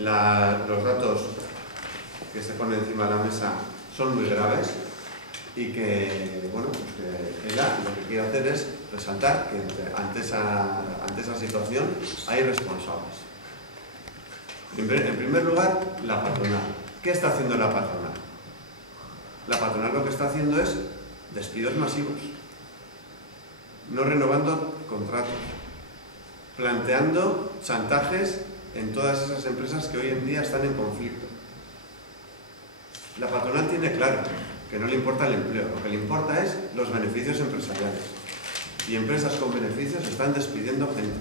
los datos que se ponen encima de la mesa son muy graves y que, bueno, pues que ella lo que quiere hacer es resaltar que ante esa situación hay responsables. En primer lugar, la patronal. ¿Qué está haciendo la patronal? La patronal lo que está haciendo es despidos masivos, no renovando contratos, planteando chantajes en todas esas empresas que hoy en día están en conflicto. La patronal tiene claro que no le importa el empleo, lo que le importa es los beneficios empresariales. Y empresas con beneficios están despidiendo gente.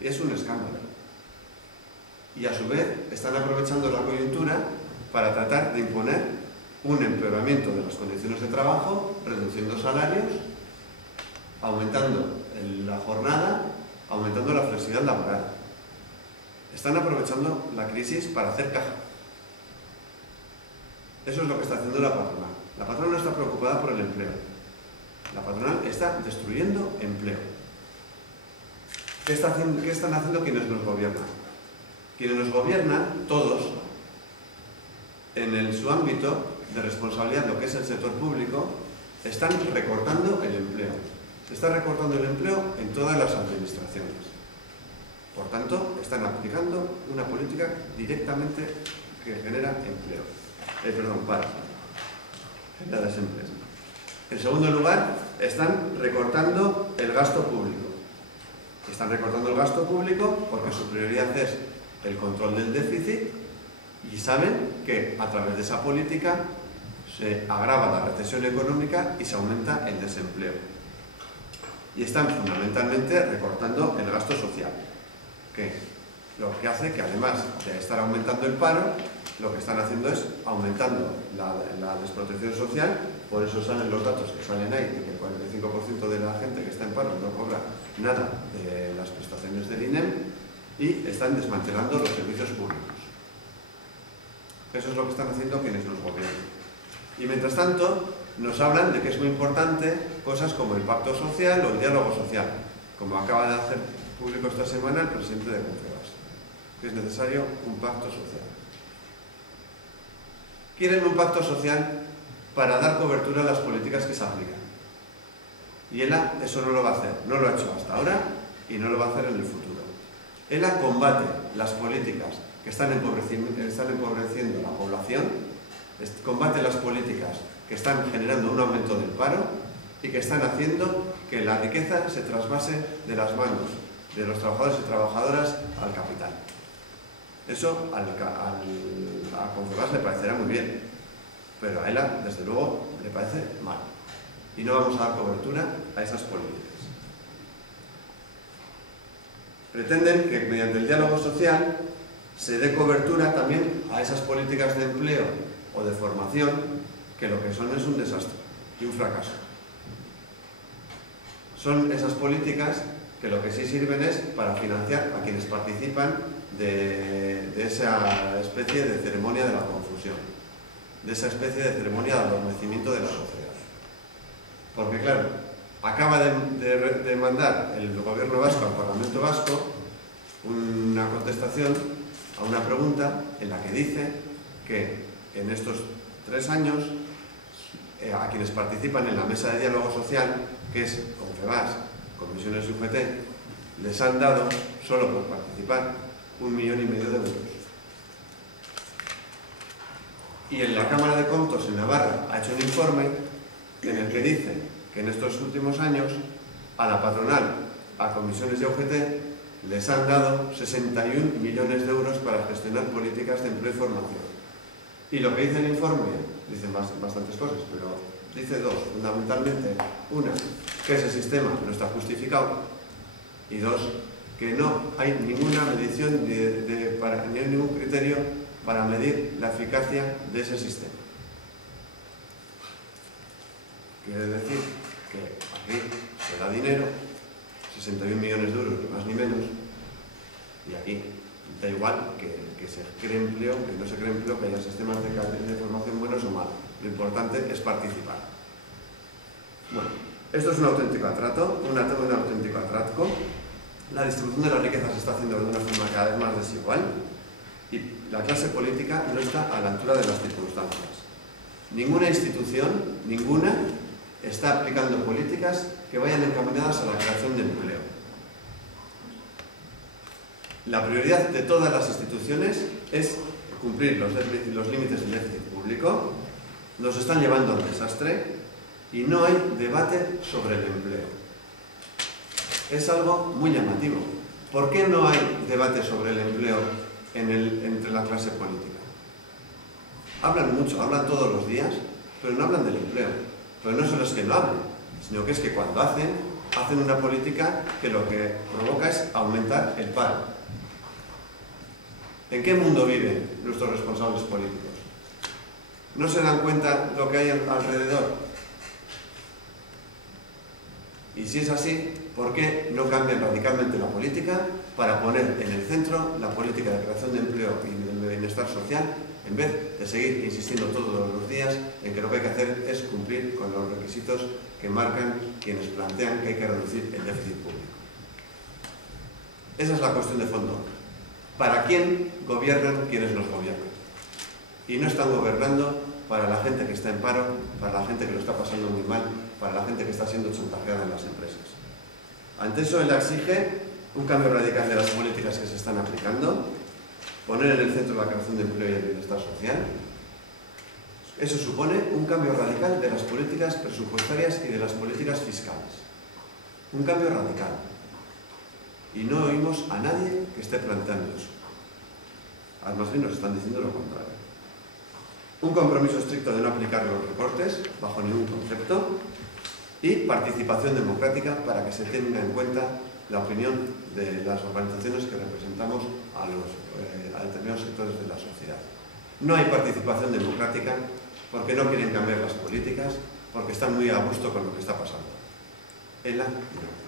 Y es un escándalo. Y a su vez están aprovechando la coyuntura para tratar de imponer un empeoramiento de las condiciones de trabajo, reduciendo salarios, aumentando la jornada, aumentando la flexibilidad laboral. Están aprovechando la crisis para hacer caja. Eso es lo que está haciendo la patronal. La patronal no está preocupada por el empleo. La patronal está destruyendo empleo. ¿Qué están haciendo quienes nos gobiernan? Quienes nos gobiernan, todos, en su ámbito de responsabilidad, lo que es el sector público, están recortando el empleo. Se está recortando el empleo en todas las administraciones. Por tanto, están aplicando una política directamente que genera empleo. Genera desempleo. En segundo lugar, están recortando el gasto público. Están recortando el gasto público porque su prioridad es el control del déficit y saben que a través de esa política se agrava la recesión económica y se aumenta el desempleo. Y están fundamentalmente recortando el gasto social, que lo que hace que además de estar aumentando el paro, lo que están haciendo es aumentando la desprotección social. Por eso salen los datos que salen ahí, de que el 45% de la gente que está en paro no cobra nada de las prestaciones del INEM y están desmantelando los servicios públicos. Eso es lo que están haciendo quienes nos gobiernan. Y mientras tanto, nos hablan de que es muy importante cosas como el pacto social o el diálogo social, como acaba de hacer público esta semana el presidente de Confebask, que es necesario un pacto social. Quieren un pacto social para dar cobertura a las políticas que se aplican. Y ELA eso no lo va a hacer, no lo ha hecho hasta ahora y no lo va a hacer en el futuro. ELA combate las políticas que están empobreciendo la población, combate las políticas que están generando un aumento del paro y que están haciendo que la riqueza se trasvase de las manos de los trabajadores y trabajadoras al capital. Eso a Confebask le parecerá muy bien, pero a ELA, desde luego, le parece mal. Y no vamos a dar cobertura a esas políticas. Pretenden que mediante el diálogo social se dé cobertura también a esas políticas de empleo o de formación que lo que son es un desastre y un fracaso. Son esas políticas que lo que sí sirven es para financiar a quienes participan de esa especie de ceremonia de la confusión, de esa especie de ceremonia de adormecimiento de la sociedad. Porque claro, acaba de mandar el gobierno vasco al Parlamento vasco una contestación a una pregunta en la que dice que en estos 3 años a quienes participan en la mesa de diálogo social, que es Confebask, Comisiones y UGT, les han dado, solo por participar, 1,5 millones de euros. Y en la Cámara de Contos en Navarra ha hecho un informe en el que dice que en estos últimos años a la patronal, a Comisiones y a UGT, les han dado 61 millones de euros para gestionar políticas de empleo y formación. Y lo que dice el informe, dicen bastantes cosas, pero dice 2, fundamentalmente. Una, que ese sistema no está justificado, y 2, que no hay ninguna medición ni hay ningún criterio para medir la eficacia de ese sistema. Quiere decir que aquí se da dinero, 61 millones de euros, ni más ni menos, y aquí da igual que se cree empleo, que no se cree empleo, que haya sistemas de formación buenos o malos. Lo importante es participar. Bueno, esto es un auténtico atraco, la distribución de la riqueza se está haciendo de una forma cada vez más desigual y la clase política no está a la altura de las circunstancias. Ninguna institución, ninguna, está aplicando políticas que vayan encaminadas a la creación de empleo. La prioridad de todas las instituciones es cumplir los límites del déficit público. Nos están llevando al desastre y no hay debate sobre el empleo. Es algo muy llamativo. ¿Por qué no hay debate sobre el empleo entre la clase política? Hablan mucho, hablan todos los días, pero no hablan del empleo. Pero no solo es que no hablen, sino que es que cuando hacen una política que lo que provoca es aumentar el paro. ¿En qué mundo viven nuestros responsables políticos? ¿No se dan cuenta lo que hay alrededor? Y si es así, ¿por qué no cambian radicalmente la política para poner en el centro la política de creación de empleo y de bienestar social, en vez de seguir insistiendo todos los días en que lo que hay que hacer es cumplir con los requisitos que marcan quienes plantean que hay que reducir el déficit público? Esa es la cuestión de fondo. ¿Para quién gobiernan quienes nos gobiernan? Y no están gobernando para la gente que está en paro, para la gente que lo está pasando muy mal, para la gente que está siendo chantajeada en las empresas. Ante eso, él exige un cambio radical de las políticas que se están aplicando, poner en el centro la creación de empleo y el bienestar social. Eso supone un cambio radical de las políticas presupuestarias y de las políticas fiscales. Un cambio radical. Y no oímos a nadie que esté planteando eso. Más bien nos están diciendo lo contrario. Un compromiso estricto de no aplicar los recortes bajo ningún concepto y participación democrática para que se tenga en cuenta la opinión de las organizaciones que representamos a determinados sectores de la sociedad. No hay participación democrática porque no quieren cambiar las políticas, porque están muy a gusto con lo que está pasando. ELA no.